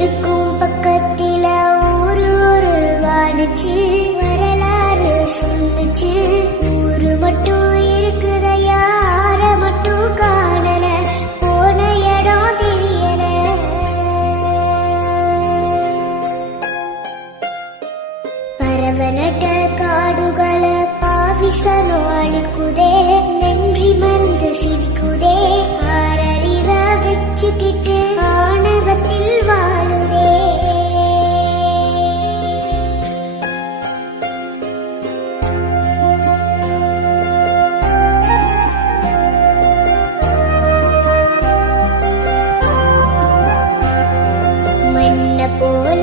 இருக்கும் பக்கத்தில ஒரு வாடிச்சு வரலாறு சொல்லுச்சு. ஊரு மட்டும் இருக்குதையா, ஆற மட்டும் காணல, போன இடம் தெரியல. பரவனட்ட காடுகளை பாவிசனோ அழிக்குதே, நன்றி மறந்து சிரிக்குதே, ஆறறிவ வச்சுக்கிட்டு ஆணவத்தில் வாழுதே. மண்ண போல